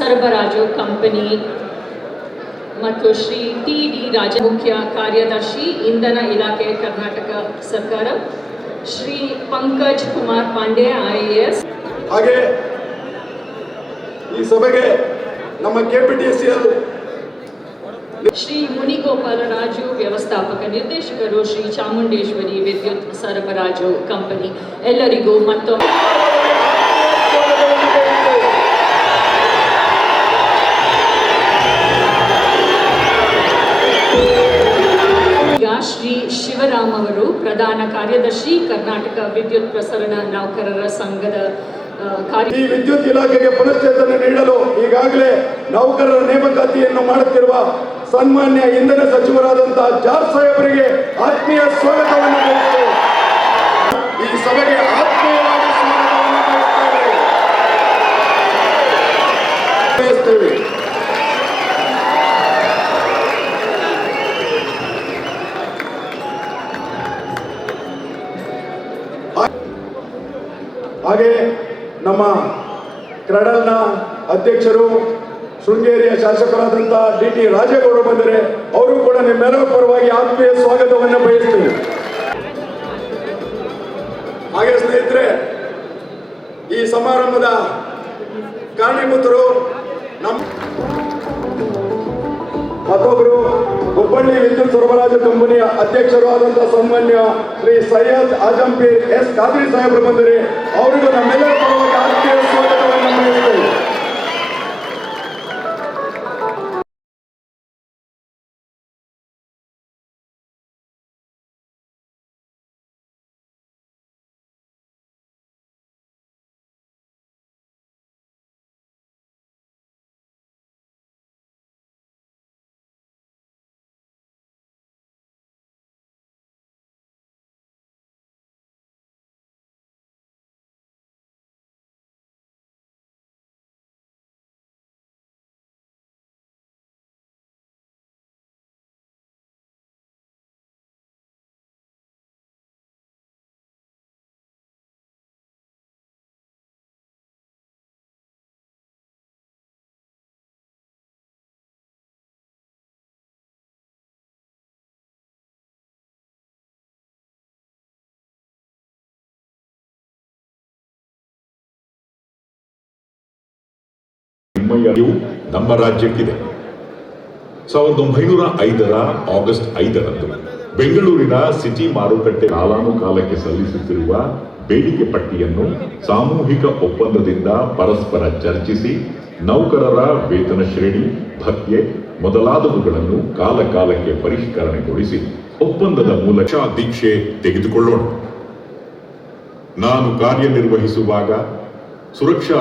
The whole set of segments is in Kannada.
ಸರಬರಾಜು ಕಂಪನಿ ಮತ್ತು ಶ್ರೀ ಟಿ ಡಿ ರಾಜ ಮುಖ್ಯ ಕಾರ್ಯದರ್ಶಿ ಇಂಧನ ಇಲಾಖೆ ಕರ್ನಾಟಕ ಸರ್ಕಾರ Shri Pankaj Kumar Pandey I A S ಹಾಗೆ ಈ ಸಭೆಗೆ ನಮ್ಮ ಕೆಪಿಟಿಸಿಎಲ್ ಶ್ರೀ ಮುನಿಗೋಪಾಲ ರಾಜು ವ್ಯವಸ್ಥಾಪಕ ನಿರ್ದೇಶಕರು ಶ್ರೀ ಚಾಮುಂಡೇಶ್ವರಿ ವಿದ್ಯುತ್ ಸರಬರಾಜು ಕಂಪನಿ. ಎಲ್ಲರಿಗೂ ಮತ್ತೊಮ್ಮೆ ಶಿವರಾಮ್ ಅವರು ಪ್ರಧಾನ ಕಾರ್ಯದರ್ಶಿ ಕರ್ನಾಟಕ ವಿದ್ಯುತ್ ಪ್ರಸರಣ ನೌಕರರ ಸಂಘದ ಈ ವಿದ್ಯುತ್ ಇಲಾಖೆಗೆ ಪುನಶ್ಚೇತನ ನೀಡಲು ಈಗಾಗಲೇ ನೌಕರರ ನೇಮಕಾತಿಯನ್ನು ಮಾಡುತ್ತಿರುವ ಸನ್ಮಾನ್ಯ ಇಂಧನ ಸಚಿವರಾದಂತಹ ಜಾರ್ ಸಾಹೇಬರಿಗೆ ಆತ್ಮೀಯ ಸ್ವಾಗತವನ್ನು. ಈ ಸಭೆಗೆ ಆತ್ಮೀಯವಾದ ಹಾಗೆ ನಮ್ಮ ಕ್ರಡಲ್ನ ಅಧ್ಯಕ್ಷರು ಶೃಂಗೇರಿಯ ಶಾಸಕರಾದಂತಹ ಡಿ ಟಿ ರಾಜೇಗೌಡರು ಬಂದರೆ ಅವರು ಕೂಡ ನಿಮ್ಮೆಲ್ಲರ ಪರವಾಗಿ ಆತ್ಮೀಯ ಸ್ವಾಗತವನ್ನು ಬಯಸ್ತೀವಿ ಹಾಗೆ ಸ್ನೇಹಿತರೆ, ಈ ಸಮಾರಂಭದ ಕಾರಣೀಭೂತರು ನಮ್ಮ ಮತ್ತೊಬ್ಬರು ಹುಬ್ಬಳ್ಳಿ ವಿದ್ಯುತ್ ಸರಬರಾಜು ಕಂಪನಿಯ ಅಧ್ಯಕ್ಷರು ಆದಂತಹ ಸನ್ಮಾನ್ಯ ಶ್ರೀ ಸೈಯದ್ ಆಜಂಪೀರ್ ಎಸ್ ಖಾದ್ರಿ ಸಾಹೇಬರು ಬಂದರೆ ಅವರಿಗೂ ನಮ್ಮೆಲ್ಲರ ಪರವಾಗಿ ತಿಮ್ಮಯ್ಯಯು ನಮ್ಮ ರಾಜ್ಯಕ್ಕಿದೆ. ಸಾವಿರದ ಒಂಬೈನೂರ ಐದರ ಆಗಸ್ಟ್ ಐದರಂದು ಬೆಂಗಳೂರಿನ ಸಿಟಿ ಮಾರುಕಟ್ಟೆ ಕಾಲಾನುಕಾಲಕ್ಕೆ ಸಲ್ಲಿಸುತ್ತಿರುವ ಬೇಡಿಕೆ ಪಟ್ಟಿಯನ್ನು ಸಾಮೂಹಿಕ ಒಪ್ಪಂದದಿಂದ ಪರಸ್ಪರ ಚರ್ಚಿಸಿ ನೌಕರರ ವೇತನ ಶ್ರೇಣಿ, ಭತ್ಯೆ ಮೊದಲಾದವುಗಳನ್ನು ಕಾಲಕಾಲಕ್ಕೆ ಪರಿಷ್ಕರಣೆಗೊಳಿಸಿ ಒಪ್ಪಂದದ ಮೂಲಕ ದೀಕ್ಷೆ ತೆಗೆದುಕೊಳ್ಳೋಣ. ನಾನು ಕಾರ್ಯನಿರ್ವಹಿಸುವಾಗ ಸುರಕ್ಷಾ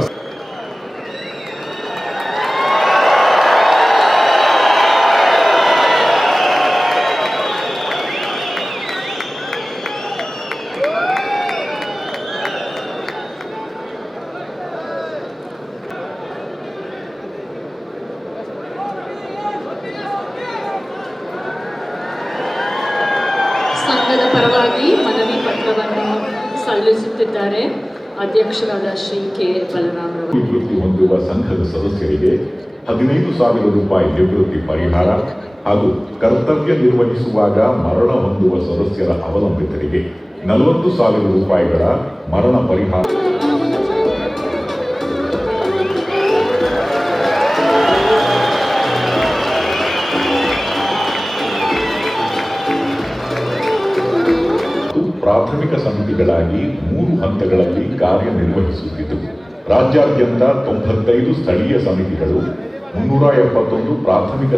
ಸಂಘದ ಪರವಾಗಿ ಮನವಿ ಪತ್ರವನ್ನು ಸಲ್ಲಿಸುತ್ತಿದ್ದಾರೆ. ಅಧ್ಯಕ್ಷರಾದ ಶ್ರೀ ಕೆ. ಬಲರಾಮರವರು ಹೊಂದುವ ಸಂಘದ ಸದಸ್ಯರಿಗೆ ಹದಿನೈದು ಸಾವಿರ ರೂಪಾಯಿ ನಿವೃತ್ತಿ ಪರಿಹಾರ ಹಾಗೂ ಕರ್ತವ್ಯ ನಿರ್ವಹಿಸುವಾಗ ಮರಣ ಹೊಂದುವ ಸದಸ್ಯರ ಅವಲಂಬಿತರಿಗೆ ನಲವತ್ತು ಸಾವಿರ ರೂಪಾಯಿಗಳ ಮರಣ ಪರಿಹಾರ. ಸಮಿತಿಗಳಾಗಿ ಮೂರು ಹಂತಗಳಲ್ಲಿ ಕಾರ್ಯನಿರ್ವಹಿಸುತ್ತಿದ್ದವು ರಾಜ್ಯಾದ್ಯಂತ ತೊಂಬತ್ತೈದು ಸ್ಥಳೀಯ ಸಮಿತಿಗಳು ಮುನ್ನೂರ ಎಪ್ಪತ್ತೊಂದು ಪ್ರಾಥಮಿಕ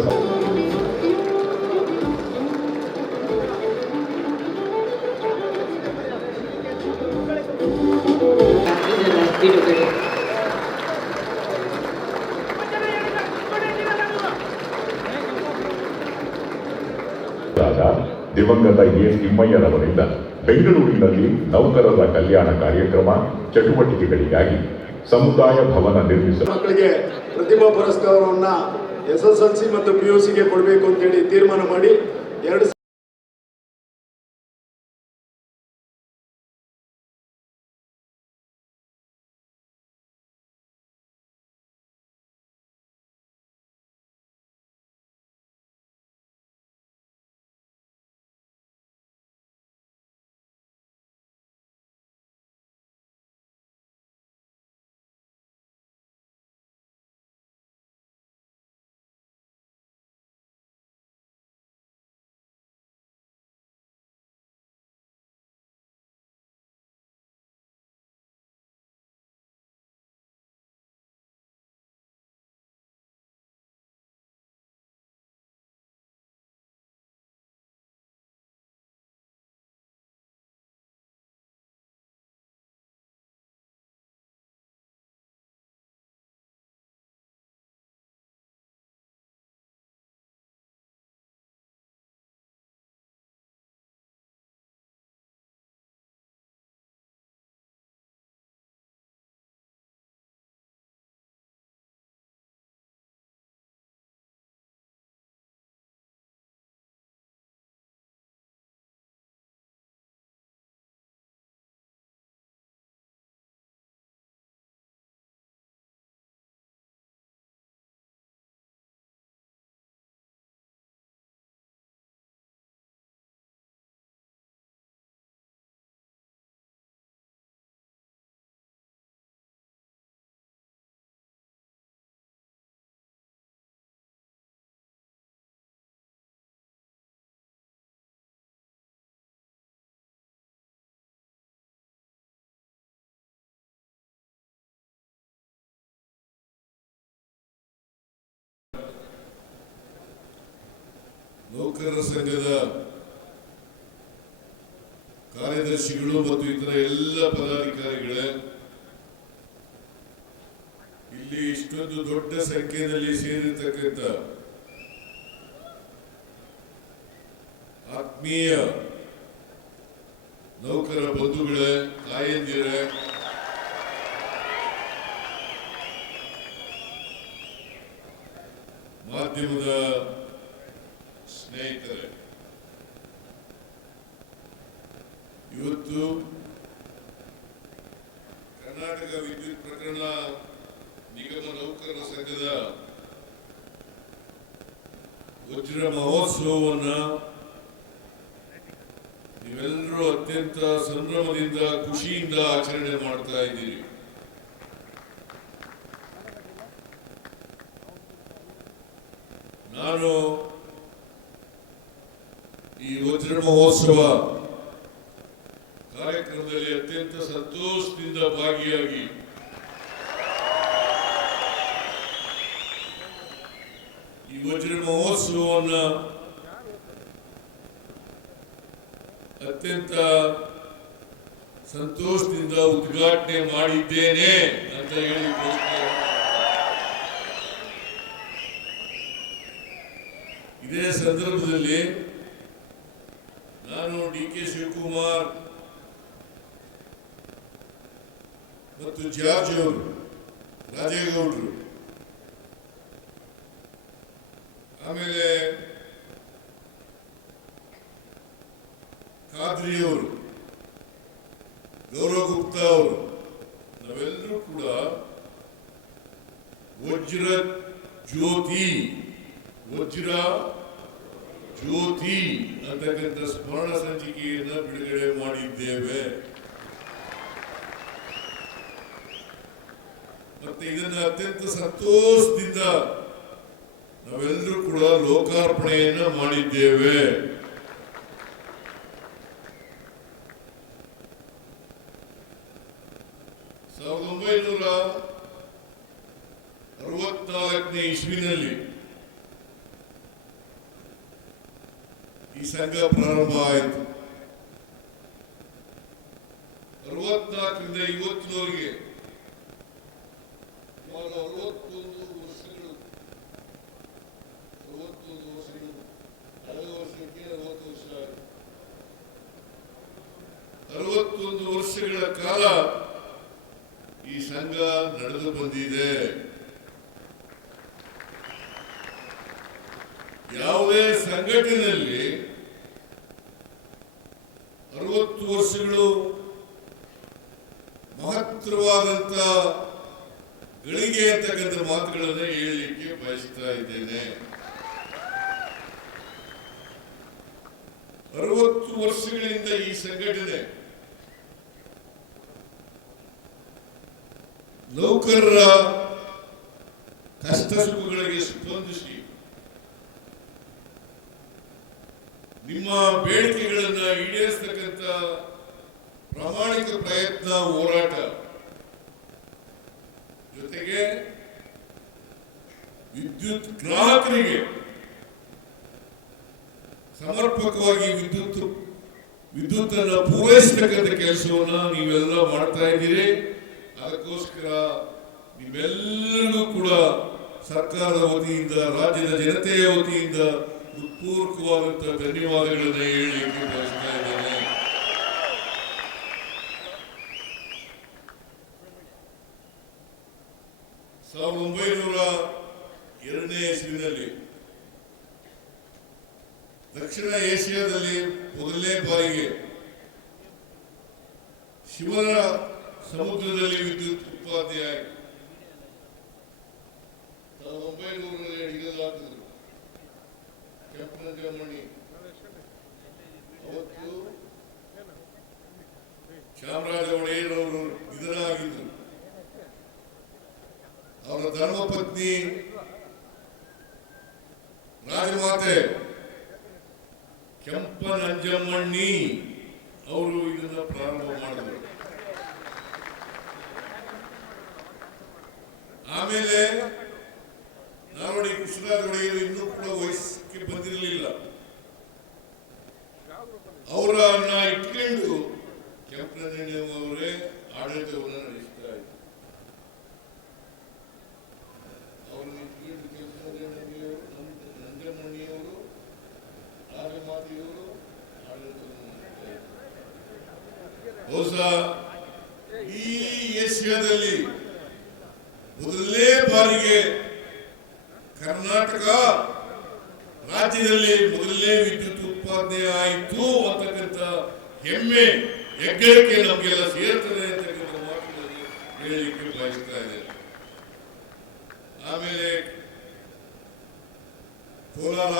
ದಿವಂಗತ ಎ ತಿಮ್ಮಯ್ಯರವರಿಂದ ಬೆಂಗಳೂರಿನಲ್ಲಿ ನೌಕರರ ಕಲ್ಯಾಣ ಕಾರ್ಯಕ್ರಮ ಚಟುವಟಿಕೆಗಳಿಗಾಗಿ ಸಮುದಾಯ ಭವನ ನಿರ್ಮಿಸಲು ಮಕ್ಕಳಿಗೆ ಪ್ರತಿಭಾ ಪುರಸ್ಕಾರವನ್ನು ಎಸ್ ಮತ್ತು ಪಿ ಯು ಸಿಗೆ ಕೊಡಬೇಕು ಅಂತೇಳಿ ತೀರ್ಮಾನ ಮಾಡಿ ಎರಡು ನೌಕರರ ಸಂಘದ ಕಾರ್ಯದರ್ಶಿಗಳು ಮತ್ತು ಇತರ ಎಲ್ಲ ಪದಾಧಿಕಾರಿಗಳೇ, ಇಲ್ಲಿ ಇಷ್ಟೊಂದು ದೊಡ್ಡ ಸಂಖ್ಯೆಯಲ್ಲಿ ಸೇರಿರ್ತಕ್ಕಂಥ ಆತ್ಮೀಯ ನೌಕರ ಬಂಧುಗಳೇ, ತಾಯಂದಿರೇ, ಮಾಧ್ಯಮದ ಸ್ನೇಹಿತರೆ, ಇವತ್ತು ಕರ್ನಾಟಕ ವಿದ್ಯುತ್ ಪ್ರಕರಣ ನಿಗಮ ನೌಕರರ ಸಂಘದ ವಜ್ರ ಮಹೋತ್ಸವವನ್ನು ನೀವೆಲ್ಲರೂ ಅತ್ಯಂತ ಸಂಭ್ರಮದಿಂದ, ಖುಷಿಯಿಂದ ಆಚರಣೆ ಮಾಡ್ತಾ ಇದ್ದೀರಿ. ನಾನು ಈ ವಜ್ರ ಮಹೋತ್ಸವ ಕಾರ್ಯಕ್ರಮದಲ್ಲಿ ಅತ್ಯಂತ ಸಂತೋಷದಿಂದ ಭಾಗಿಯಾಗಿ ಈ ವಜ್ರ ಮಹೋತ್ಸವವನ್ನು ಅತ್ಯಂತ ಸಂತೋಷದಿಂದ ಉದ್ಘಾಟನೆ ಮಾಡಿದ್ದೇನೆ ಅಂತ ಹೇಳಿ ಇದೇ ಸಂದರ್ಭದಲ್ಲಿ ನಾನು ಡಿ ಕೆ ಶಿವಕುಮಾರ್. ಮತ್ತು ಜಾರ್ಜ್ ಅವರು, ರಾಜೇಗೌಡರು. ಆಮೇಲೆ ಖಾದ್ರಿಯವರು ಗೌರವ್ ಗುಪ್ತಾ ಅವರು, ನಾವೆಲ್ಲರೂ ಕೂಡ ವಜ್ರ ಜ್ಯೋತಿ, ವಜ್ರ ಜ್ಯೋತಿ ಅಂತಕ್ಕಂಥ ಸ್ಮರಣ ಸಂಚಿಕೆಯನ್ನು ಬಿಡುಗಡೆ ಮಾಡಿದ್ದೇವೆ. ಮತ್ತೆ ಇದನ್ನ ಅತ್ಯಂತ ಸಂತೋಷದಿಂದ ನಾವೆಲ್ಲರೂ ಕೂಡ ಲೋಕಾರ್ಪಣೆಯನ್ನ ಮಾಡಿದ್ದೇವೆ. ಸಾವಿರದ ಒಂಬೈನೂರ ಅರವತ್ನಾಲ್ಕನೇ ಇಸ್ವಿನಲ್ಲಿ ಸಂಘ ಪ್ರಾರಂಭ ಆಯಿತು ಅರವತ್ನಾಲ್ಕರಿಂದ ಇವತ್ತಿನವರೆಗೆ ಸುಮಾರು ಅರವತ್ತೊಂದು ವರ್ಷಗಳು. ಅರವತ್ತೊಂದು ವರ್ಷಗಳು. ಕಳೆದ ವರ್ಷಕ್ಕೆ ಅರವತ್ತು ವರ್ಷ ಅರವತ್ತೊಂದು ವರ್ಷಗಳ ಕಾಲ ಈ ಸಂಘ ನಡೆದು ಬಂದಿದೆ. ಯಾವುದೇ ಸಂಘಟನೆಯಲ್ಲಿ ಅರವತ್ತು ವರ್ಷಗಳು ಮಹತ್ತರವಾದಂತ ಗಳಿಗೆ ಅಂತಕ್ಕಂಥ ಮಾತುಗಳನ್ನು ಹೇಳಲಿಕ್ಕೆ ಬಯಸ್ತಾ ಇದ್ದೇನೆ. ಅರವತ್ತು ವರ್ಷಗಳಿಂದ ಈ ಸಂಘಟನೆ ನೌಕರರ ಕಷ್ಟ ಸುಖಗಳಿಗೆ ಸ್ಪಂದಿಸಿ ನಿಮ್ಮ ಬೇಡಿಕೆಗಳನ್ನು ಈಡೇರಿಸತಕ್ಕಂತ ಪ್ರಾಮಾಣಿಕ ಪ್ರಯತ್ನ ಹೋರಾಟ ಜೊತೆಗೆ ವಿದ್ಯುತ್ ಗ್ರಾಹಕರಿಗೆ ಸಮರ್ಪಕವಾಗಿ ವಿದ್ಯುತ್ ವಿದ್ಯುತ್ ಅನ್ನು ಪೂರೈಸತಕ್ಕಂಥ ಕೆಲಸವನ್ನ ನೀವೆಲ್ಲ ಮಾಡ್ತಾ ಇದ್ದೀರಿ. ಅದಕ್ಕೋಸ್ಕರ ನೀವೆಲ್ಲರಿಗೂ ಕೂಡ ಸರ್ಕಾರದ ವತಿಯಿಂದ, ರಾಜ್ಯದ ಜನತೆಯ ವತಿಯಿಂದ ಹೃತ್ಪೂರ್ವಕವಾದಂತಹ ಧನ್ಯವಾದಗಳನ್ನು ಹೇಳಿ ಬಯಸ್ತಾ ಇದ್ದೇನೆ. ಸಾವಿರದ ಒಂಬೈನೂರ ಎರಡನೇ ಇಸ್ವಿನಲ್ಲಿ ದಕ್ಷಿಣ ಏಷ್ಯಾದಲ್ಲಿ ಮೊದಲನೇ ಬಾರಿಗೆ ಶಿವನ ಸಮುದ್ರದಲ್ಲಿ ವಿದ್ಯುತ್ ಉತ್ಪಾದನೆಯಾಗಿ ಸಾವಿರದ ಕೆಂಪನ ಮಣಿ ಅವತ್ತು ಚಾಮರಾಜ ಒಡೆಯರ್ ಅವರು ನಿಧನರಾಗಿದ್ದರು. ಅವರ ಧರ್ಮಪತ್ನಿ ರಾಜಮಾತೆ ಕೆಂಪನಂಜಮ್ಮಣ್ಣಿ ಅವರು ಇದನ್ನ ಪ್ರಾರಂಭ ಮಾಡಿದರು. ಆಮೇಲೆ ನಾಲ್ವಡಿ ಕೃಷ್ಣರಾಜ ಇನ್ನೂ ಕೂಡ ವಯಸ್ಸಿಗೆ ಬಂದಿರಲಿಲ್ಲ. ಅವರನ್ನ ಇಟ್ಕೊಂಡು ಕೆಂಪನಂಜಣ್ಣಿ ಅವರೇ ಆಡಳಿತವನ್ನು ನಡೆಸ್ತಾ ಇದ್ರು ಅವ್ರನ್ನ ಇಟ್ಕೊಂಡು ಕೆಂಪನಂಜಣ್ಣಿಯವರು ನಂಜಮ್ಮಣ್ಣಿಯವರು ರಾಜಮಾತೆಯವರು ಆಡಳಿತವನ್ನು ಮಾಡ್ತಾ ಇದ್ರು ಬಹುಶಃ ಈ ಏಷ್ಯಾದಲ್ಲಿ ಮೊದಲನೇ ಬಾರಿಗೆ ಕರ್ನಾಟಕ ರಾಜ್ಯದಲ್ಲಿ ಮೊದಲನೇ ವಿದ್ಯುತ್ ಉತ್ಪಾದನೆ ಆಯಿತು ಅಂತಕ್ಕಂಥ ಹೆಮ್ಮೆ ಹೆಗ್ಗಳಿಕೆ ನಮಗೆಲ್ಲ ಸೇರ್ತದೆ ಅಂತಕ್ಕಂಥ ಮಾತುಗಳನ್ನು ಹೇಳಲಿಕ್ಕೆ ಬಯಸ್ತಾ ಇದ್ದೇನೆ ಆಮೇಲೆ ಕೋಲಾರ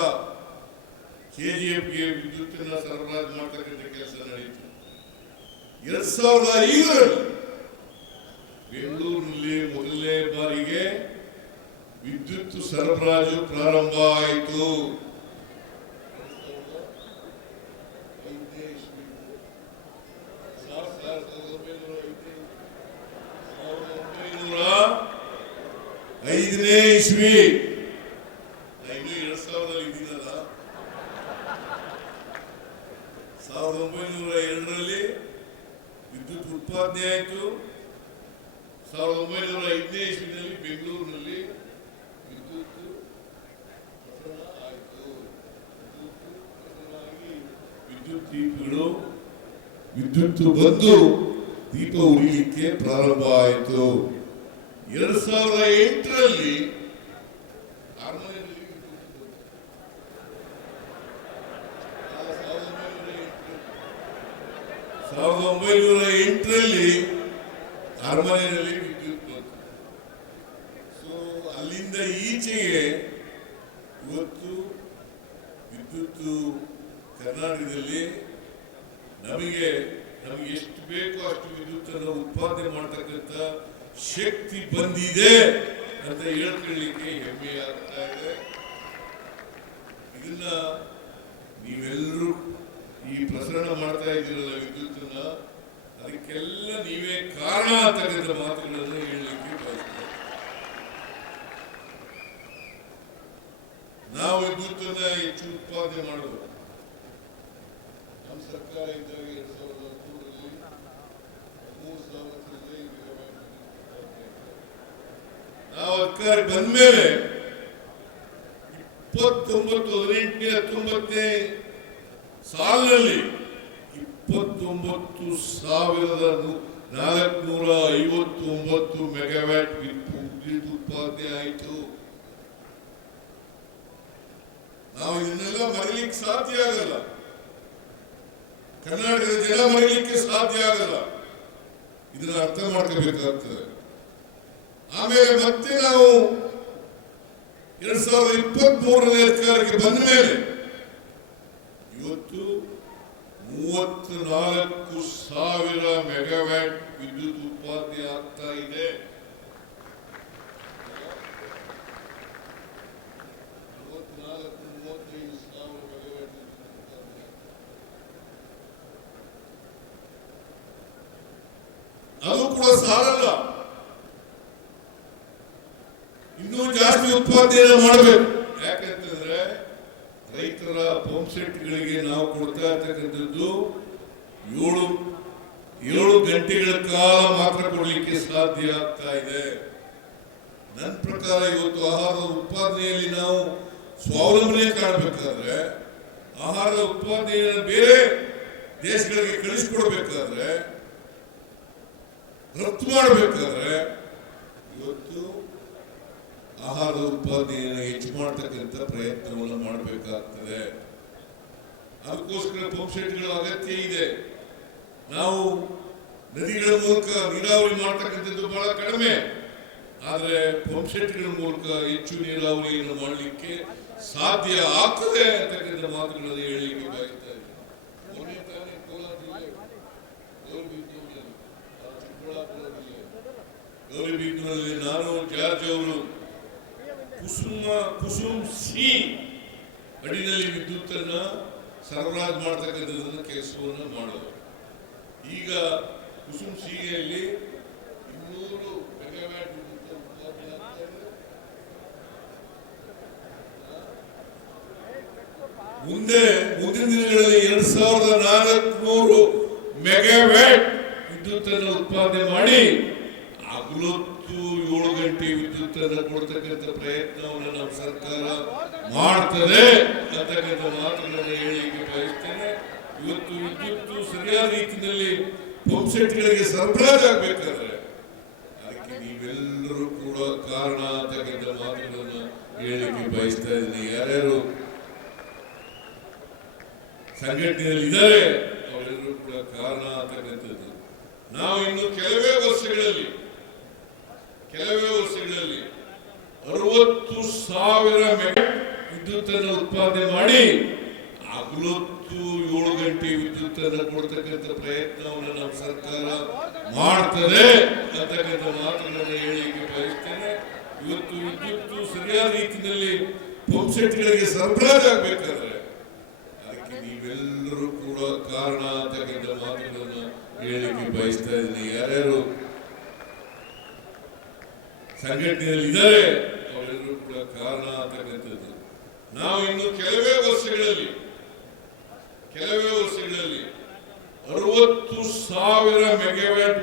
ಕೆಜಿಎಫ್ಗೆ ವಿದ್ಯುತ್ತನ್ನ ಸರಬರಾಜು ಮಾಡ್ತಕ್ಕಂಥ ಕೆಲಸ ನಡೆಯಿತು ಎರಡ್ ಸಾವಿರದ ಐದರಲ್ಲಿ ಬೆಂಗಳೂರಿನಲ್ಲಿ ಮೊದಲನೇ ಬಾರಿಗೆ ವಿದ್ಯುತ್ ಸರಬರಾಜು ಪ್ರಾರಂಭ ಆಯಿತು. ಐದನೇ ಇಸ್ವಿ ನಾನು ಎರಡ್ ಸಾವಿರದಲ್ಲಿ ಇದ್ದೀನಲ್ಲ? ಸಾವಿರದ ಒಂಬೈನೂರ ಎರಡರಲ್ಲಿ ವಿದ್ಯುತ್ ಉತ್ಪಾದನೆ ಆಯಿತು. ಸಾವಿರದ ಒಂಬೈನೂರ ಐದನೇ ಇಸ್ವಿನಲ್ಲಿ ಬೆಂಗಳೂರಿನಲ್ಲಿ ವಿದ್ಯುತ್ ಆಯಿತು. ವಿದ್ಯುತ್ ದೀಪಗಳು, ವಿದ್ಯುತ್ ಬಂದು ದೀಪ ಉಳಿಲಿಕ್ಕೆ ಪ್ರಾರಂಭ ಆಯಿತು. ಎರಡ್ ಸಾವಿರದ ಎಂಟರಲ್ಲಿ ಸಾವಿರದ ಒಂಬೈನೂರ ಎಂಟರಲ್ಲಿ ಅರಮನೆಯಲ್ಲಿ ವಿದ್ಯುತ್ ಬಂತು ಸೊ ಅಲ್ಲಿಂದ ಈಚೆಗೆ ಇವತ್ತು ವಿದ್ಯುತ್ ಕರ್ನಾಟಕದಲ್ಲಿ ನಮಗೆ ನಮಗೆ ಎಷ್ಟು ಬೇಕೋ ಅಷ್ಟು ವಿದ್ಯುತ್ ಅನ್ನು ಉತ್ಪಾದನೆ ಮಾಡ್ತಕ್ಕಂಥ ಶಕ್ತಿ ಬಂದಿದೆ ಅಂತ ಹೇಳ್ಕೊಳ್ಳಿಕ್ಕೆ ಹೆಮ್ಮೆ ಆಗ್ತಾ ಇದೆ. ಇದನ್ನ ನೀವೆಲ್ಲರೂ ಈ ಪ್ರಸರಣ ಮಾಡ್ತಾ ಇದ್ದೀರಲ್ಲ ವಿದ್ಯುತ್ತನ್ನ ಅದಕ್ಕೆಲ್ಲ ನೀವೇ ಕಾರಣ ತೆಗೆದ ಮಾತುಗಳನ್ನು ಹೇಳಲಿಕ್ಕೆ ಬಯಸ್ತೇವೆ ನಾವು ವಿದ್ಯುತ್ತನ್ನ ಹೆಚ್ಚು ಉತ್ಪಾದನೆ ಮಾಡಬೇಕು ನಮ್ಮ ಸರ್ಕಾರ ಇದ್ದಾಗ ನಾವು ಅಧಿಕಾರ ಬಂದ್ಮೇಲೆ ಇಪ್ಪತ್ತೊಂಬತ್ತು ಹದಿನೆಂಟನೇ ಹತ್ತೊಂಬತ್ತನೇ ಸಾಲಿನಲ್ಲಿ ಇಪ್ಪತ್ತೊಂಬತ್ತು ಸಾವಿರದ ನಾಲ್ಕುನೂರ ಐವತ್ತೊಂಬತ್ತು ಮೆಗಾವ್ಯಾಟ್ ವಿದ್ಯುತ್ ಉತ್ಪಾದನೆ ಆಯಿತು. ನಾವು ಇದನ್ನೆಲ್ಲ ಮರೀಲಿಕ್ಕೆ ಸಾಧ್ಯ ಆಗಲ್ಲ. ಕರ್ನಾಟಕದ ಜನ ಮರೀಲಿಕ್ಕೆ ಸಾಧ್ಯ ಆಗಲ್ಲ. ಇದನ್ನ ಅರ್ಥ ಮಾಡ್ಕೋಬೇಕಾಗ್ತದೆ. ಆಮೇಲೆ ಮತ್ತೆ ನಾವು ಎರಡ್ ಸಾವಿರದ ಇಪ್ಪತ್ತ್ ಮೂರನೇ ಅಧಿಕಾರಕ್ಕೆ ಬಂದ ಮೇಲೆ ಇವತ್ತು ಮೂವತ್ನಾಲ್ಕು ಸಾವಿರ ಮೆಗಾವ್ಯಾಟ್ ವಿದ್ಯುತ್ ಉತ್ಪಾದನೆ ಆಗ್ತಾ ಇದೆ. ಅದು ಕೂಡ ಸಾಲಲ್ಲ. ಉತ್ಪಾದನೆ ಮಾಡಬೇಕು. ಯಾಕಂತಂದ್ರೆ ರೈತರ ಪಂಪ್ ಸೆಟ್ಗಳಿಗೆ ನಾವು ಕೊಡ್ತಾ ಇರ್ತಕ್ಕಂಥದ್ದು ಏಳು ಏಳು ಗಂಟೆಗಳ ಕಾಲ ಮಾತ್ರ ಕೊಡಲಿಕ್ಕೆ ಸಾಧ್ಯ ಆಗ್ತಾ ಇದೆ. ನನ್ನ ಪ್ರಕಾರ ಇವತ್ತು ಆಹಾರ ಉತ್ಪಾದನೆಯಲ್ಲಿ ನಾವು ಸ್ವಾವಲಂಬನೆ ಕಾಣಬೇಕಾದ್ರೆ, ಆಹಾರ ಉತ್ಪಾದನೆಯನ್ನು ಬೇರೆ ದೇಶಗಳಿಗೆ ಕಳಿಸ್ಕೊಡ್ಬೇಕಾದ್ರೆ, ರಫ್ತು ಮಾಡಬೇಕಾದ್ರೆ ಇವತ್ತು ಆಹಾರ ಉತ್ಪಾದನೆಯನ್ನು ಹೆಚ್ಚು ಮಾಡತಕ್ಕಂಥ ಪ್ರಯತ್ನವನ್ನು ಮಾಡಬೇಕಾಗ್ತದೆ. ಅದಕ್ಕೋಸ್ಕರ ಪಂಪ್ ಸೆಟ್ಗಳ ಅಗತ್ಯ ಇದೆ. ನಾವು ನದಿಗಳ ಮೂಲಕ ನೀರಾವರಿ ಮಾಡತಕ್ಕಂಥದ್ದು ಬಹಳ ಕಡಿಮೆ. ಆದರೆ ಪಂಪ್ ಸೆಟ್ಗಳ ಮೂಲಕ ಹೆಚ್ಚು ನೀರಾವರಿಯನ್ನು ಮಾಡಲಿಕ್ಕೆ ಸಾಧ್ಯ ಆಗ್ತದೆ ಅಂತಕ್ಕಂಥ ಮಾತುಗಳನ್ನು ಹೇಳಲಿಕ್ಕೆ ಬಯಸ್ತಾ ಇದ್ದೀನಿ. ನಾನು ಜಾರ್ಜ್ ಅವರು ಕುಸುಮ, ಕುಸುಮ್ ಸಿ ಅಡಿನಲ್ಲಿ ವಿದ್ಯುತ್ತನ್ನು ಸರಬರಾಜು ಮಾಡ್ತಕ್ಕಂಥದ್ದನ್ನ ಕೆಲಸವನ್ನು ಮಾಡೋದು ಈಗ ಕುಸುಮ್ ಸಿಯಲ್ಲಿ ಇನ್ನೂರು ಮೆಗಾವ್ಯಾಟ್. ಮುಂದೆ ಮುಂದಿನ ದಿನಗಳಲ್ಲಿ ಎರಡ್ ಸಾವಿರದ ನಾಲ್ಕುನೂರು ಮೆಗಾವ್ಯಾಟ್ ವಿದ್ಯುತ್ ಅನ್ನು ಉತ್ಪಾದನೆ ಮಾಡಿ ಹಗಲೊತ್ತು ಏಳು ಗಂಟೆ ವಿದ್ಯುತ್ ಅನ್ನು ಕೊಡ್ತಕ್ಕಂಥ ಪ್ರಯತ್ನವನ್ನು ನಮ್ಮ ಸರ್ಕಾರ ಮಾಡ್ತದೆ ಅಂತಕ್ಕಂಥ ಮಾತುಗಳನ್ನು ಹೇಳಿಕ್ಕೆ ಬಯಸ್ತೇನೆ. ಇವತ್ತು ವಿದ್ಯುತ್ ಸರಿಯಾದ ರೀತಿಯಲ್ಲಿ ಪಂಪ್ಸೆಟ್ಗಳಿಗೆ ಸರಬರಾಜ್ ಆಗ್ಬೇಕಾದ್ರೆ ಅದಕ್ಕೆ ನೀವೆಲ್ಲರೂ ಕೂಡ ಕಾರಣ ಅಂತಕ್ಕಂಥ ಮಾತುಗಳನ್ನು ಹೇಳಿಕ್ಕೆ ಬಯಸ್ತಾ ಇದ್ದೀನಿ. ಯಾರ್ಯಾರು ಸಂಘಟನೆಯಲ್ಲಿ ಇದ್ದಾರೆ, ಅವರೆಲ್ಲರೂ ಕೂಡ ಕಾರಣ ಅಂತಕ್ಕಂಥದ್ದು. ನಾವು ಇನ್ನು ಕೆಲವೇ ವರ್ಷಗಳಲ್ಲಿ ಕೆಲವೇ ವರ್ಷಗಳಲ್ಲಿ ಅರವತ್ತು ಸಾವಿರ ಮೆಗಾ ವಿದ್ಯುತ್ ಉತ್ಪಾದನೆ ಮಾಡಿ ಹಗಲೊತ್ತು ಏಳು ಗಂಟೆ ವಿದ್ಯುತ್ ಅನ್ನು ಕೊಡ್ತಕ್ಕಂಥ ಪ್ರಯತ್ನವನ್ನು ನಮ್ಮ ಸರ್ಕಾರ ಮಾಡ್ತದೆ ಅಂತಕ್ಕಂಥ ಮಾತುಗಳನ್ನು ಹೇಳಿಕೆ ಬಯಸ್ತೇನೆ. ಇವತ್ತು ವಿದ್ಯುತ್ ಸರಿಯಾದ ರೀತಿಯಲ್ಲಿ ಪಂಪ್ಸೆಟ್ಗಳಿಗೆ ಸರಬರಾಜು ಆಗ್ಬೇಕಾದ್ರೆ ಅದಕ್ಕೆ ನೀವೆಲ್ಲರೂ ಕೂಡ ಕಾರಣ ಅಂತಕ್ಕಂಥ ಮಾತುಗಳನ್ನು ಹೇಳಿಕೆ ಬಯಸ್ತಾ ಇದ್ದೀನಿ. ಯಾರ್ಯಾರು ಸಂಘಟನೆಯಲ್ಲಿ ಇದ್ದಾರೆ ಅವರೆಲ್ಲರೂ ಕೂಡ ಕಾರಣ ಅಂತಕ್ಕಂಥದ್ದು ನಾವು ಇನ್ನು ಕೆಲವೇ ವರ್ಷಗಳಲ್ಲಿ ಕೆಲವೇ ವರ್ಷಗಳಲ್ಲಿ ಅರವತ್ತು ಸಾವಿರ ಮೆಗಾವ್ಯಾಟ್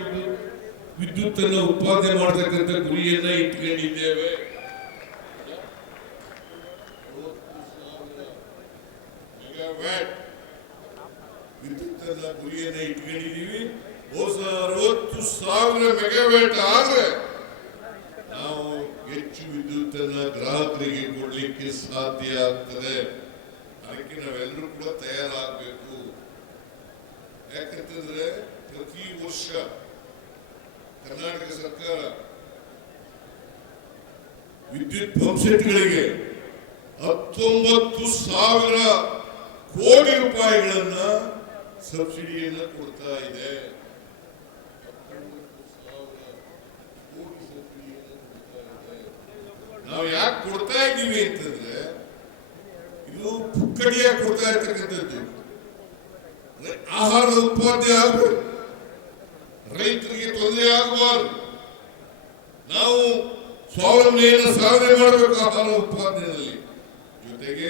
ವಿದ್ಯುತ್ ಅನ್ನು ಉತ್ಪಾದನೆ ಮಾಡತಕ್ಕಂಥ ಗುರಿಯನ್ನ ಇಟ್ಕೊಂಡಿದ್ದೇವೆ. ವಿದ್ಯುತ್ ಗುರಿಯನ್ನ ಇಟ್ಕೊಂಡಿದ್ದೀವಿ. ಅರವತ್ತು ಸಾವಿರ ಮೆಗಾವ್ಯಾಟ್ ಆದ್ರೆ ಸಾಧ್ಯ ಆಗ್ತದೆ. ಅದಕ್ಕೆ ನಾವೆಲ್ಲರೂ ಕೂಡ ತಯಾರಾಗಬೇಕು. ಯಾಕಂತಂದ್ರೆ ಪ್ರತಿ ವರ್ಷ ಕರ್ನಾಟಕ ಸರ್ಕಾರ ವಿದ್ಯುತ್ ಪಂಪ್ಸೆಟ್ಗಳಿಗೆ ಹತ್ತೊಂಬತ್ತು ಸಾವಿರ ಕೋಟಿ ರೂಪಾಯಿಗಳನ್ನ ಸಬ್ಸಿಡಿಯನ್ನ ಕೊಡ್ತಾ ಇದೆ. ನಾವು ಯಾಕೆ ಕೊಡ್ತಾ ಇದ್ದೀವಿ ಅಂತಂದ್ರೆ ಇದು ಪುಕ್ಕಡಿಯಾಗಿ ಕೊಡ್ತಾ ಇರ್ತಕ್ಕಂಥದ್ದು. ಆಹಾರದ ಉತ್ಪಾದನೆ ಆಗಬೇಕು. ರೈತರಿಗೆ ತೊಂದರೆ ಆಗಬಾರದು. ನಾವು ಸ್ವಾವಲಂಬನೆಯನ್ನು ಸಾಧನೆ ಮಾಡಬೇಕು ಆಹಾರ ಉತ್ಪಾದನೆಯಲ್ಲಿ. ಜೊತೆಗೆ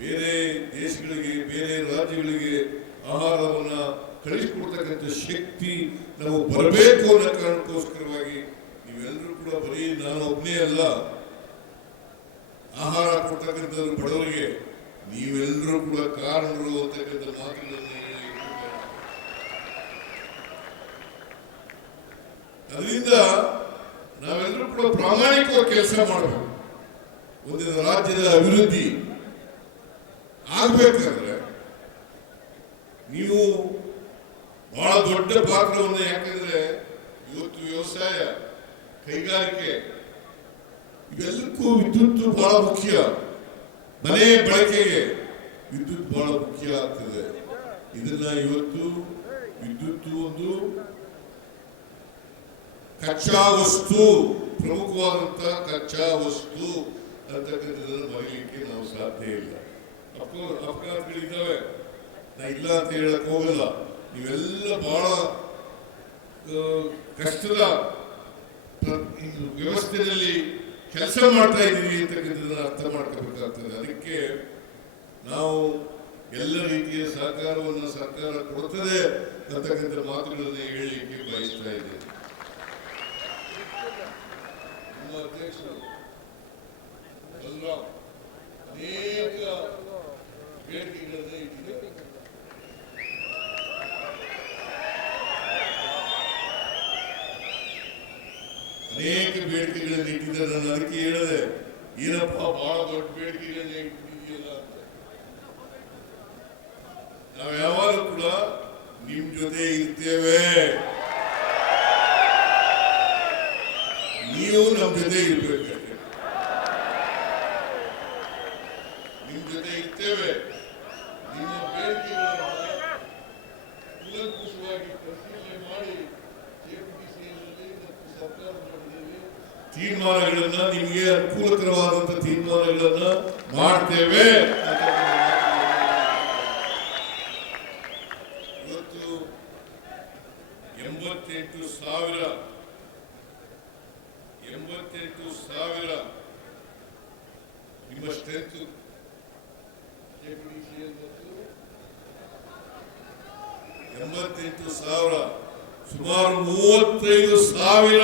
ಬೇರೆ ದೇಶಗಳಿಗೆ, ಬೇರೆ ರಾಜ್ಯಗಳಿಗೆ ಆಹಾರವನ್ನು ಕಳಿಸಿಕೊಡ್ತಕ್ಕಂಥ ಶಕ್ತಿ ನಾವು ಬರಬೇಕು ಅನ್ನೋ ಕಾರಣಕ್ಕೋಸ್ಕರವಾಗಿ ನೀವೆಲ್ಲರೂ ಕೂಡ ಬರೀ ನಾನು ಒಬ್ಬನೇ ಅಲ್ಲ. ಆಹಾರ ಕೊಡ್ತಕ್ಕಂಥದ್ದು ಬಡವರಿಗೆ, ನೀವೆಲ್ಲರೂ ಕೂಡ ಕಾರಣರು ಅಂತಕ್ಕಂಥ ಮಾತುಗಳನ್ನು ಅದರಿಂದ ನಾವೆಲ್ಲರೂ ಕೂಡ ಪ್ರಾಮಾಣಿಕವಾಗಿ ಕೆಲಸ ಮಾಡಬೇಕು. ಒಂದಿನ ರಾಜ್ಯದ ಅಭಿವೃದ್ಧಿ ಆಗ್ಬೇಕಾದ್ರೆ ನೀವು ಬಹಳ ದೊಡ್ಡ ಪಾತ್ರವನ್ನು, ಯಾಕಂದ್ರೆ ಇವತ್ತು ವ್ಯವಸಾಯ, ಕೈಗಾರಿಕೆ ಇವೆಲ್ಲಕ್ಕೂ ವಿದ್ಯುತ್ ಬಹಳ ಮುಖ್ಯ. ಮನೆ ಬಳಕೆಗೆ ವಿದ್ಯುತ್ ಬಹಳ ಮುಖ್ಯ ಆಗ್ತದೆ. ಇದನ್ನ ಇವತ್ತು ವಿದ್ಯುತ್ ಒಂದು ಕಚ್ಚಾ ವಸ್ತು ಪ್ರಮುಖವಾದಂತಹ ಕಚ್ಚಾ ವಸ್ತು ಅಂತಕ್ಕಂಥದ್ದನ್ನು ಮರೀಲಿಕ್ಕೆ ನಾವು ಸಾಧ್ಯ ಇಲ್ಲ. ಅಪಘಾತಗಳಿದ್ದಾವೆ ನಾ ಇಲ್ಲ ಅಂತ ಹೇಳಕ್ ಹೋಗಲ್ಲ. ಇವೆಲ್ಲ ಬಹಳ ಕಷ್ಟದ ವ್ಯವಸ್ಥೆಯಲ್ಲಿ ಕೆಲಸ ಮಾಡ್ತಾ ಇದ್ದೀವಿ ಅಂತಕ್ಕಂಥದ್ದನ್ನು ಅರ್ಥ ಮಾಡ್ಕೋಬೇಕಾಗ್ತದೆ. ಅದಕ್ಕೆ ನಾವು ಎಲ್ಲ ರೀತಿಯ ಸಹಕಾರವನ್ನು ಸರ್ಕಾರ ಕೊಡ್ತದೆ ಅಂತಕ್ಕಂಥ ಮಾತುಗಳನ್ನು ಹೇಳಲಿಕ್ಕೆ ಬಯಸ್ತಾ ಇದ್ದೇನೆ. ನಮ್ಮ ಅಧ್ಯಕ್ಷರು ಬಲರಾಮ್ ಅನೇಕ ಬೇಡಿಕೆಗಳನ್ನು ಇಟ್ಟಿದ್ದಾರೆ ಅನೇಕ ಬೇಡಿಕೆಗಳನ್ನು ಇಟ್ಟಿದ್ದಾರೆ ನಾನು ಅದಕ್ಕೆ ಹೇಳಿದೆ ಏನಪ್ಪ ಬಹಳ ದೊಡ್ಡ ಬೇಡಿಕೆಗಳನ್ನ ಇಟ್ಟಿದೆಯಲ್ಲ ಅಂತ ನಾವು ಯಾವಾಗಲೂ ಕೂಡ ನಿಮ್ ಜೊತೆ ಇರ್ತೇವೆ ನೀವು ನಮ್ಮ ಜೊತೆ ಇರ್ಬೇಕು ನಿಮ್ ಜೊತೆ ಇರ್ತೇವೆ ನಿಮ್ಮ ಬೇಡಿಕೆಗಳನ್ನು ಕೂಲಂಕುಷವಾಗಿ ಪರಿಶೀಲನೆ ಮಾಡಿ ಕೆಪಿಟಿಸಿಯಲ್ಲಿ ಮತ್ತು ಸರ್ಕಾರ ಮಟ್ಟದಲ್ಲಿ ತೀರ್ಮಾನಗಳನ್ನ ನಿಮಗೆ ಅನುಕೂಲಕರವಾದಂತ ತೀರ್ಮಾನಗಳನ್ನ ಮಾಡ್ತೇವೆ ಅಂತ ಇವತ್ತು ಎಂಬತ್ತೆಂಟು ಸಾವಿರ ಎಂಬತ್ತೆಂಟು ಸಾವಿರ ಸ್ಟ್ರೆಂತ್ ಎಂಬತ್ತೆಂಟು ಸಾವಿರ ಸುಮಾರು ಮೂವತ್ತೈದು ಸಾವಿರ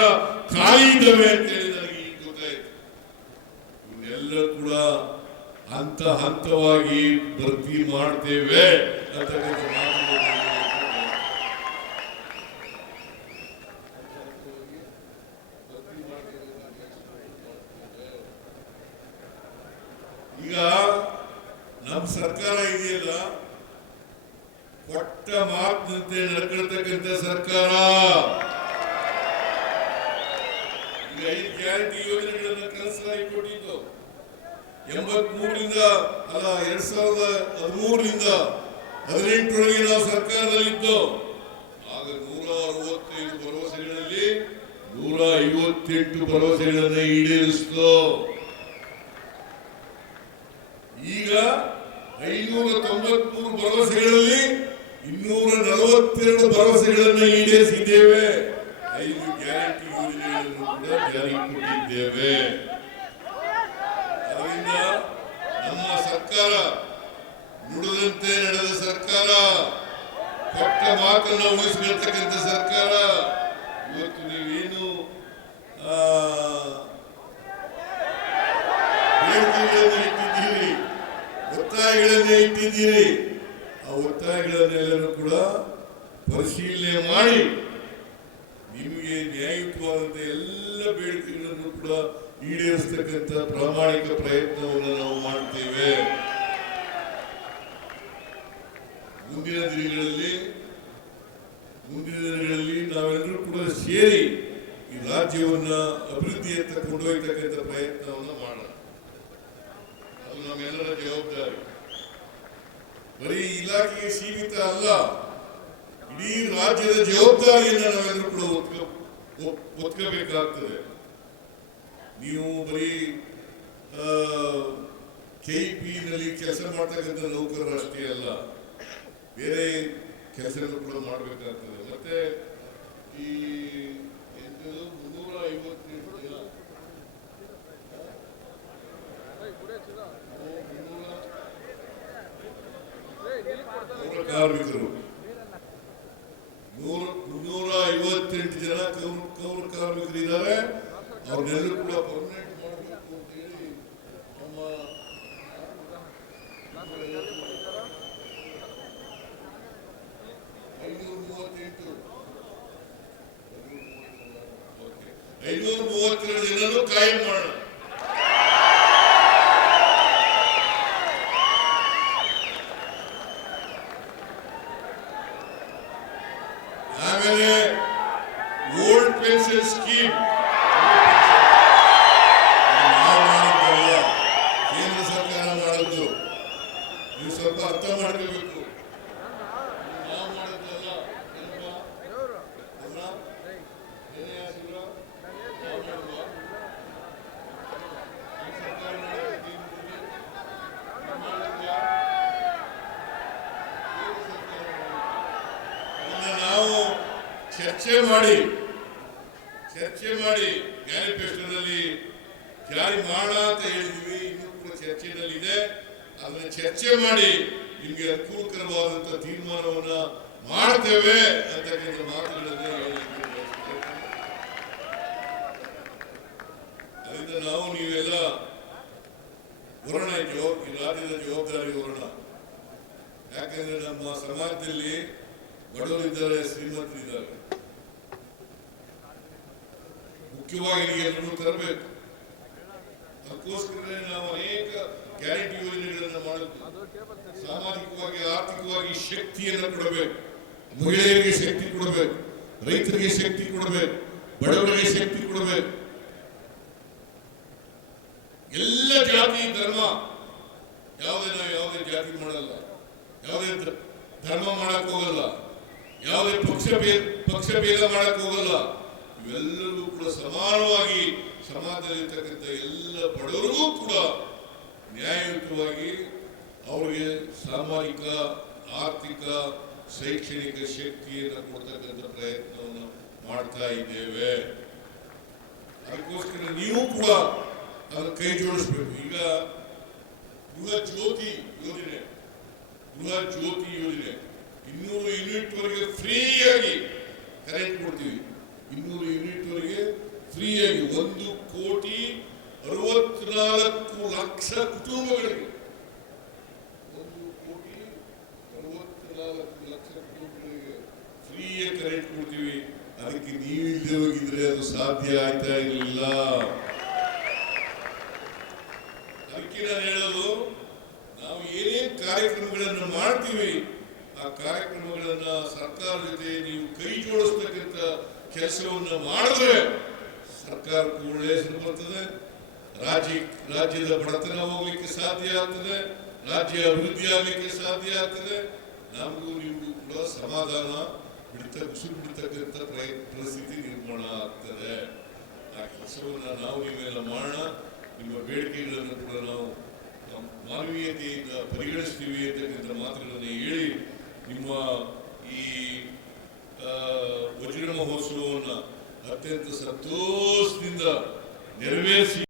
ಕಾಯಿದವೆ ಅಂತ ಹೇಳಿ ಇವನ್ನೆಲ್ಲ ಕೂಡ ಹಂತ ಹಂತವಾಗಿ ಭರ್ತಿ ಮಾಡ್ತೇವೆ ಅಂತಕ್ಕಂಥ ಮಾತುಗಳನ್ನು ಭರ್ತಿ ಮಾಡ್ತೇವೆ ಈಗ ನಮ್ಮ ಸರ್ಕಾರ ಇದೆಯಲ್ಲ ಕೊಟ್ಟ ಮಾತಿನಂತೆ ನಡ್ಕೊಳ್ತಕ್ಕಂಥ ಸರ್ಕಾರ ಈಗ ಐದು ಗ್ಯಾರಂಟಿ ಯೋಜನೆಗಳನ್ನ ಕನಸಾಗಿ ಕೊಟ್ಟಿದ್ದು ಎಂಬತ್ ಮೂರರಿಂದ ಅಲ್ಲ ಎರಡ್ ಸಾವಿರದ ಹದಿಮೂರರಿಂದ ಹದಿನೆಂಟರೊಳಗೆ ನಾವು ಸರ್ಕಾರದಲ್ಲಿತ್ತು. ಆಗ ನೂರ ಅರವತ್ತೈದು ಭರವಸೆಗಳಲ್ಲಿ ನೂರ ಐವತ್ತೆಂಟು ಭರವಸೆಗಳನ್ನ ಈಡೇರಿಸಿತು. ಈಗ ಐನೂರ ತೊಂಬತ್ಮೂರು ಭರವಸೆಗಳಲ್ಲಿ ಇನ್ನೂರ ನಲವತ್ತೆರಡು ಭರವಸೆಗಳನ್ನು ಈಡೇರಿಸಿದ್ದೇವೆ. ಐದು ಗ್ಯಾರಂಟಿ ಯೋಜನೆಗಳನ್ನು ಕೂಡ ಜಾರಿಗೆ ಕೊಟ್ಟಿದ್ದೇವೆ. ಅದರಿಂದ ನಮ್ಮ ಸರ್ಕಾರ ನುಡಿದಂತೆ ನಡೆದ ಸರ್ಕಾರ, ಕೊಟ್ಟ ಮಾತನ್ನು ಉಳಿಸ್ಕೊಳ್ತಕ್ಕಂಥ ಸರ್ಕಾರ, ಇವತ್ತು ನೀವೇನು ಬೇಡಿಕೆಗಳನ್ನು ಇಟ್ಟಿದ್ದೀರಿ, ಒತ್ತಾಯಗಳನ್ನೇ ಇಟ್ಟಿದ್ದೀರಿ, ಆ ಒತ್ತಾಯಗಳನ್ನೆಲ್ಲರೂ ಕೂಡ ಪರಿಶೀಲನೆ ಮಾಡಿ ನಿಮಗೆ ನ್ಯಾಯಯುತವಾದಂತಹ ಎಲ್ಲ ಬೇಡಿಕೆಗಳನ್ನು ಕೂಡ ಈಡೇರಿಸತಕ್ಕಂಥ ಪ್ರಾಮಾಣಿಕ ಪ್ರಯತ್ನವನ್ನು ನಾವು ಮಾಡ್ತೇವೆ. ಮುಂದಿನ ದಿನಗಳಲ್ಲಿ ಮುಂದಿನ ದಿನಗಳಲ್ಲಿ ನಾವೆಲ್ಲರೂ ಕೂಡ ಸೇರಿ ಈ ರಾಜ್ಯವನ್ನ ಅಭಿವೃದ್ಧಿಯತ್ತ ಕೊಂಡೊಯ್ತಕ್ಕಂಥ ಪ್ರಯತ್ನವನ್ನು ಮಾಡೋಣ. ಅದು ನಮ್ಮೆಲ್ಲರ ಜವಾಬ್ದಾರಿ. ಬರೀ ಇಲಾಖೆಗೆ ಸೀಮಿತ ಅಲ್ಲ, ಇಡೀ ರಾಜ್ಯದ ಜವಾಬ್ದಾರಿಯನ್ನು ನಾವೆಲ್ಲರೂ ಕೂಡ ಒತ್ಕ ಒತ್ಕಬೇಕಾಗ್ತದೆ. ನೀವು ಬರೀ ಕೆ ನಲ್ಲಿ ಕೆಲಸ ಮಾಡ್ತಕ್ಕಂಥ ನೌಕರರು ಅಷ್ಟೇ ಅಲ್ಲ ಬೇರೆ ಕೆಲಸಗಳು ಕೂಡ ಮಾಡಬೇಕಾಗ್ತದೆ. ಮತ್ತೆ ಈ ಎಂಟು, ಮುನ್ನೂರ ಐವತ್ತು ಇಲ್ಲ? ಕಾರ್ಮಿಕರು. ನೂರ ಮುನ್ನೂರ ಐವತ್ತೆಂಟು ಜನ ಕೌರು ಕಾರ್ಮಿಕರು ಇದ್ದಾರೆ ಅವ್ರನ್ನೆಲ್ಲರೂ ಕೂಡ ಪರ್ಮನೆಂಟ್ time ಚರ್ಚೆ ಮಾಡಿ ಚರ್ಚೆ ಮಾಡಿ ಮ್ಯಾನಿಫೆಸ್ಟೋದಲ್ಲಿ ಜಾರಿ ಮಾಡ ಅಂತ ಹೇಳಿದ್ವಿ. ಇನ್ನೂ ಕೂಡ ಚರ್ಚೆಯಲ್ಲಿದೆ ಅದನ್ನ ಚರ್ಚೆ ಮಾಡಿ ನಿಮಗೆ ಅನುಕೂಲಕರವಾದಂತ ತೀರ್ಮಾನವನ್ನ ಮಾಡ್ತೇವೆ ಅಂತಕ್ಕಂಥ ಮಾತುಗಳನ್ನು. ಅದರಿಂದ ನಾವು ನೀವೆಲ್ಲ ಹೊರಣ ಈ ರಾಜ್ಯದ ಜವಾಬ್ದಾರಿ ಹೊರಣ ಯಾಕಂದ್ರೆ ನಮ್ಮ ಸಮಾಜದಲ್ಲಿ ಬಡವರಿದ್ದಾರೆ, ಶ್ರೀಮಂತರಿದ್ದಾರೆ. ಮುಖ್ಯವಾಗಿ ಎಲ್ಲರೂ ತರಬೇಕು. ಅದಕ್ಕೋಸ್ಕರನೇ ನಾವು ಅನೇಕ ಗ್ಯಾರಂಟಿ ಯೋಜನೆಗಳನ್ನು ಮಾಡಬೇಕು ಸಾಮಾಜಿಕವಾಗಿ, ಆರ್ಥಿಕವಾಗಿ ಶಕ್ತಿಯನ್ನು ಕೊಡಬೇಕು. ಮಹಿಳೆಯರಿಗೆ ಶಕ್ತಿ ಕೊಡಬೇಕು. ರೈತರಿಗೆ ಶಕ್ತಿ ಕೊಡಬೇಕು. ಬಡವರಿಗೆ ಶಕ್ತಿ ಕೊಡಬೇಕು. ಎಲ್ಲ ಜಾತಿ ಧರ್ಮ ಯಾವುದೇ ನಾವು ಯಾವುದೇ ಜಾತಿ ಮಾಡಲ್ಲ. ಯಾವುದೇ ಧರ್ಮ ಮಾಡಕ್ ಹೋಗಲ್ಲ. ಯಾವುದೇ ಪಕ್ಷ ಪಕ್ಷ ಭೇದ ಮಾಡಕ್ ಹೋಗಲ್ಲ. ಇವೆಲ್ಲರೂ ಕೂಡ ಸಮಾನವಾಗಿ ಸಮಾಜದಲ್ಲಿರ್ತಕ್ಕಂಥ ಎಲ್ಲ ಬಡವರಿಗೂ ಕೂಡ ನ್ಯಾಯಯುತವಾಗಿ ಅವರಿಗೆ ಸಾಮಾಜಿಕ, ಆರ್ಥಿಕ, ಶೈಕ್ಷಣಿಕ ಶಕ್ತಿಯನ್ನು ಕೊಡ್ತಕ್ಕಂಥ ಪ್ರಯತ್ನವನ್ನು ಮಾಡ್ತಾ ಇದ್ದೇವೆ. ಅದಕ್ಕೋಸ್ಕರ ನೀವು ಕೂಡ ಅದನ್ನು ಕೈ ಜೋಡಿಸ್ಬೇಕು. ಈಗ ಗೃಹ ಜ್ಯೋತಿ ಯೋಜನೆ, ಗೃಹ ಜ್ಯೋತಿ ಯೋಜನೆ. ಇನ್ನೂರು ಯೂನಿಟ್ವರೆಗೆ ಫ್ರೀಯಾಗಿ ಕರೆಂಟ್ ಕೊಡ್ತೀವಿ. ಇನ್ನೂರು ಯೂನಿಟ್ ವರೆಗೆ ಫ್ರೀಯಾಗಿ ಒಂದು ಕೋಟಿ ಅರವತ್ನಾಲ್ಕು ಲಕ್ಷ ಕುಟುಂಬಗಳಿಗೆ. ಒಂದು ಕೋಟಿ ಅರವತ್ನಾಲ್ಕು ಲಕ್ಷ ಕುಟುಂಬಗಳಿಗೆ ಫ್ರೀಯಾಗಿ ಕರೆಂಟ್ ಕೊಡ್ತೀವಿ. ಅದಕ್ಕೆ ನೀವಿಲ್ಲದೆ ಹೋಗಿದ್ರೆ ಅದು ಸಾಧ್ಯ ಆಯ್ತಾ ಇರಲಿಲ್ಲ. ಅದಕ್ಕೆ ನಾನು ಹೇಳೋದು, ನಾವು ಏನೇ ಕಾರ್ಯಕ್ರಮಗಳನ್ನು ಮಾಡ್ತೀವಿ, ಆ ಕಾರ್ಯಕ್ರಮಗಳನ್ನ ಸರ್ಕಾರ ಜೊತೆ ನೀವು ಕೈ ಜೋಡಿಸ್ತಕ್ಕಂಥ ಕೆಲಸವನ್ನ ಮಾಡಿದ್ರೆ ಸರ್ಕಾರ ಒಳ್ಳೆಯ ಹೆಸರು ಬರ್ತದೆ. ರಾಜ್ಯ, ರಾಜ್ಯದ ಬಡತನ ಹೋಗ್ಲಿಕ್ಕೆ ಸಾಧ್ಯ ಆಗ್ತದೆ. ರಾಜ್ಯ ಅಭಿವೃದ್ಧಿ ಆಗ್ಲಿಕ್ಕೆ ಸಾಧ್ಯ ಆಗ್ತದೆ. ನಮಗೂ ನಿಮಗೂ ಕೂಡ ಸಮಾಧಾನ ಬಿಡ್ತ, ಉಸಿರು ಬಿಡ್ತಕ್ಕಂಥ ಪರಿಸ್ಥಿತಿ ನಿರ್ಮಾಣ ಆಗ್ತದೆ. ಆ ಕೆಲಸವನ್ನು ನಾವು ನೀವೆಲ್ಲ ಮಾಡೋಣ. ನಿಮ್ಮ ಬೇಡಿಕೆಗಳನ್ನು ಕೂಡ ನಾವು ಮಾನವೀಯತೆಯಿಂದ ಪರಿಗಣಿಸ್ತೀವಿ ಅಂತಕ್ಕಂಥ ಮಾತುಗಳನ್ನು ಹೇಳಿ ನಿಮ್ಮ ಈ ವಜ್ರ ಮಹೋತ್ಸವವನ್ನು ಅತ್ಯಂತ ಸಂತೋಷದಿಂದ ನೆರವೇರಿಸಿ